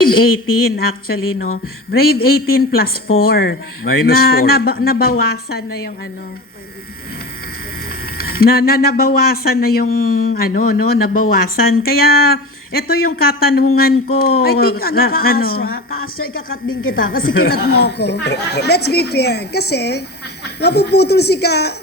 Brave 18 actually, no? Brave 18 plus 4. Minus 4. Nabawasan na yung ano. Nabawasan na yung ano, no? Nabawasan. Kaya ito yung katanungan ko. I think ka-Astra, ikakat din kita kasi kinat mo ako. Let's be fair. Kasi, mapuputol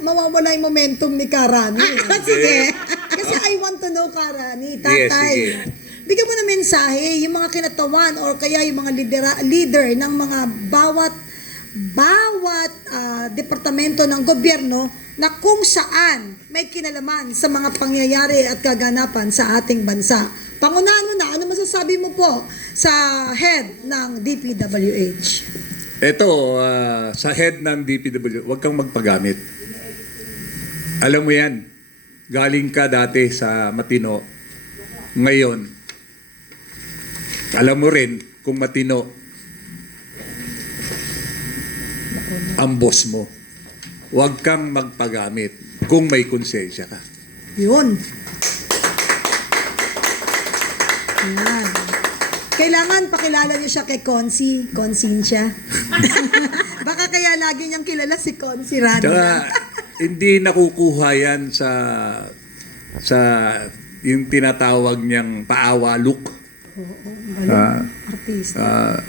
mawawala yung momentum ni Karani. Sige. Kasi I want to know, Karani, tatay. Yes, Bigyan mo na mensahe, yung mga kinatawan or kaya yung mga leader ng mga bawat departamento ng gobyerno na kung saan may kinalaman sa mga pangyayari at kaganapan sa ating bansa. Pangunahan na, ano masasabi mo po sa head ng DPWH? Ito, sa head ng DPWH, huwag kang magpagamit. Alam mo yan, galing ka dati sa matino. Ngayon, alam mo rin kung matino ang boss mo. Huwag kang magpagamit kung may konsensya ka. Yun. Yan. Kailangan pakilala niyo siya kay Conscientia. Baka kaya lagi niyang kilala si Consi Rani. Tsaka, hindi nakukuha yan sa yung tinatawag niyang paawa look. Artista.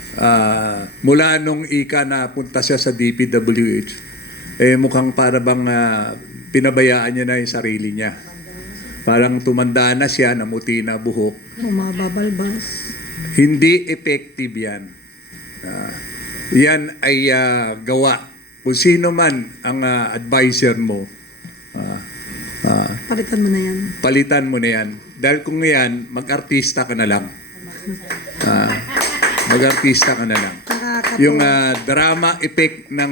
Mula nung ika na punta siya sa DPWH, mukhang para bang pinabayaan niya na yung sarili niya. Parang tumanda na siya, namuti na buhok. Mababalbas. Hindi effective yan. Yan ay gawa. Kung sino man ang advisor mo, Palitan mo na yan. palitan mo na yan. Dahil kung yan, mag-artista ka na lang. Mag-artista ka na lang. Yung drama effect ng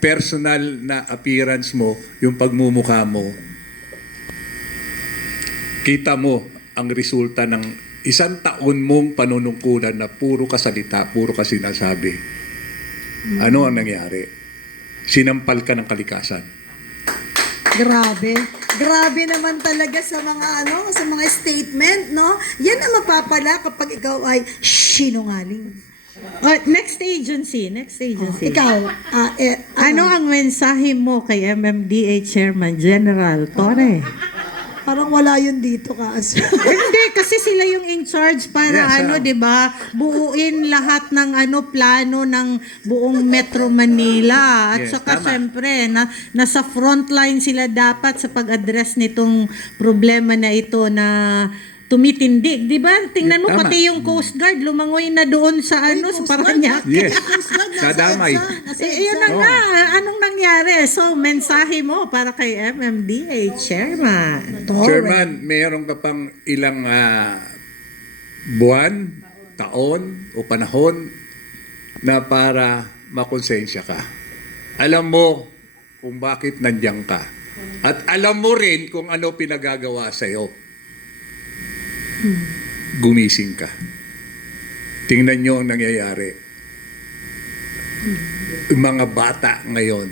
personal na appearance mo, yung pagmumukha mo, kita mo ang resulta ng isang taon mong panunungkulan na puro kasalita, puro ka sinasabi. Ano ang nangyari? Sinampal ka ng kalikasan. Grabe. Grabe naman talaga sa mga sa mga statement, no? Yan ang mapapala kapag ikaw ay sinungaling. Next agency. Ikaw, Ano ang mensahe mo kay MMDA Chairman General Torre? parang wala yun dito ka. Hindi, kasi sila yung in charge para Yes, 'di ba? Buuin lahat ng plano ng buong Metro Manila. At Yes, saka tama. syempre, nasa frontline sila dapat sa pag-address nitong problema na ito na tumitindig, 'di ba? Tingnan mo Tama. pati yung Coast Guard lumangoy na doon sa sa Parañaque. Yes. Kadamay. Yun na nga. Anong nangyari? So, mensahe mo para kay MMDA Chairman. Chairman, mayroon ka pang ilang buwan, taon o panahon na para makonsensya ka. Alam mo kung bakit nandiyan ka. At alam mo rin kung ano pinagagawa sa'yo. Gumising ka. Tingnan nyo ang nangyayari. Yung mga bata ngayon,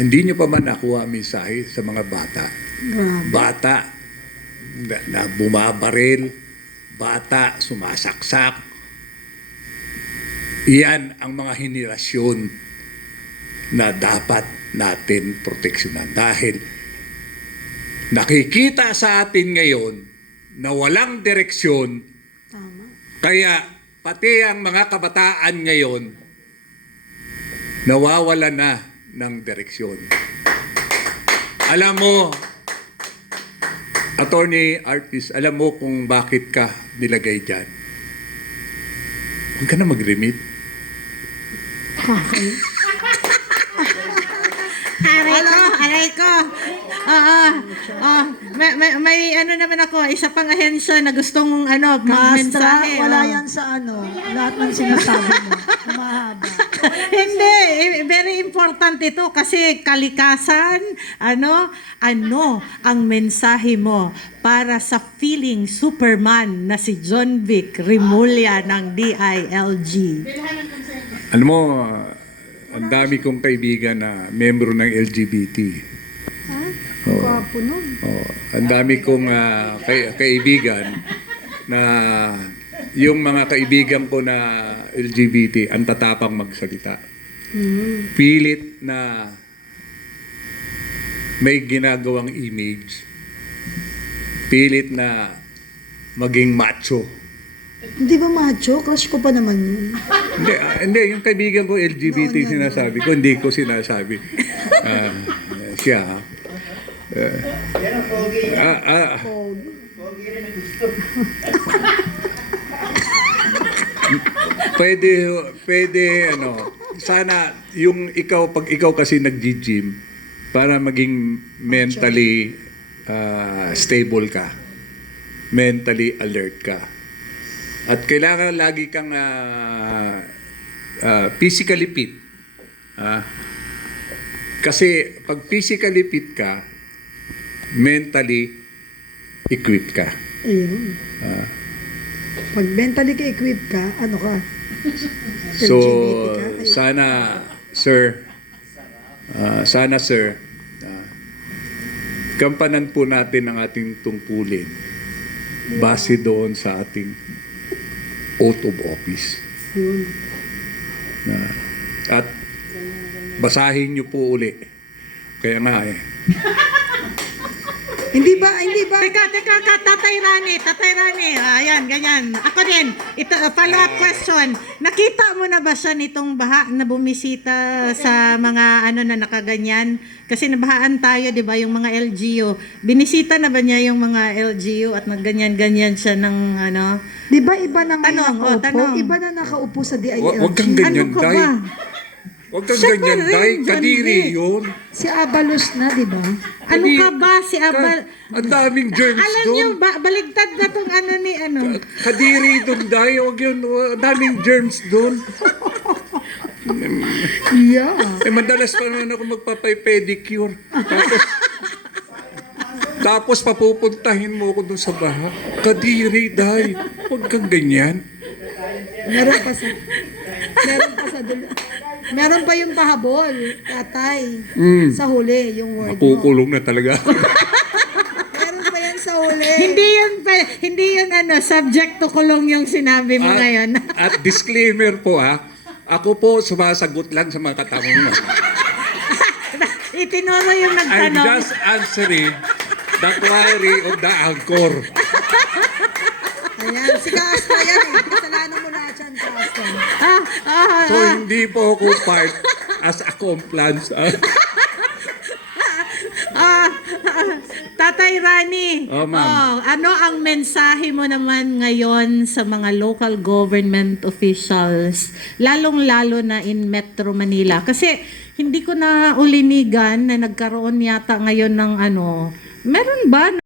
hindi nyo pa man nakuha ang mensahe sa mga bata. Bata na bumabaril, bata sumasaksak. Iyan ang mga henerasyon na dapat natin proteksyonan. Dahil nakikita sa atin ngayon na walang direksyon, kaya pati ang mga kabataan ngayon nawawala na ng direksyon. Alam mo, Attorney Artist, alam mo kung bakit ka nilagay dyan. Huwag ka na mag-remit. Aray ko. May naman ako, isa pang ahensya na gustong magmensahe. Wala yan sa lahat ng sinasabi mo. Mahaba. Hindi, very important ito kasi kalikasan, ang mensahe mo para sa feeling Superman na si John Vic Rimulya ng DILG. Alam mo, ang dami kong kaibigan na membro ng LGBT. Gwapo nun. Ang dami kong kaibigan na yung mga kaibigan ko na LGBT, ang tatapang magsalita. Pilit na may ginagawang image. Pilit na maging macho. Hindi ba macho? Crush ko pa naman yun. Hindi, yung kaibigan ko LGBT sinasabi ko, hindi ko sinasabi. Siya. Pwede, sana yung pag ikaw kasi nag-gym, para maging mentally stable ka, mentally alert ka. At kailangan lagi kang physically fit. Kasi pag physically fit ka, mentally equipped ka. Ayun. Pag mentally ka-equipped ka, ano ka? So, LGBT ka? Ay, sana sir, gampanan po natin ang ating tungkulin base doon sa ating oath of office. yun. At basahin niyo po uli. Kaya nga Hindi ba? Teka, Tatay Rani, ayan, ganyan. Ako din, ito, follow-up question. Nakita mo na ba siya nitong baha na bumisita sa mga na nakaganyan? Kasi nabahaan tayo, di ba, yung mga LGU. Binisita na ba niya yung mga LGU at nagganyan-ganyan siya ng Di ba iba na ngayon Tanong, nakaupo? tanong. Iba na nakaupo sa DILG. Wag kang ganyan, Ano ka Day. ba? Huwag kang Siya pa ganyan, rin, Day. John Kadiri Vic. yun. Si Abalos na, di ba? Ano ka ba, si Abal? Ang daming germs Alam doon. niyo, baligtad na tong ni Kadiri doon, Day. Huwag yun. Ang daming germs doon. Yeah. Madalas pa naman ako magpapay-pedicure. Tapos papupuntahin mo ako doon sa baha. Kadiri, Day. Huwag kang ganyan. Meron pa sa dulo. Meron pa yung pahabol, tatay. Sa huli, yung word mo. Makukulong na talaga. Meron pa yan sa huli. Hindi yun subject to kulong yung sinabi mo ngayon. At disclaimer po ako po sumasagot lang sa mga katanungan. Itinuro yung I'm nagtanong. just answering the query of the anchor. Ayan, si Castro yan. Kasalanan mo lahat yan, Castro. So hindi po ako part as a compliance. Tatay Rani, Oh, ma'am. ano ang mensahe mo naman ngayon sa mga local government officials, lalong-lalo na in Metro Manila? Kasi hindi ko na ulinigan na nagkaroon yata ngayon ng meron ba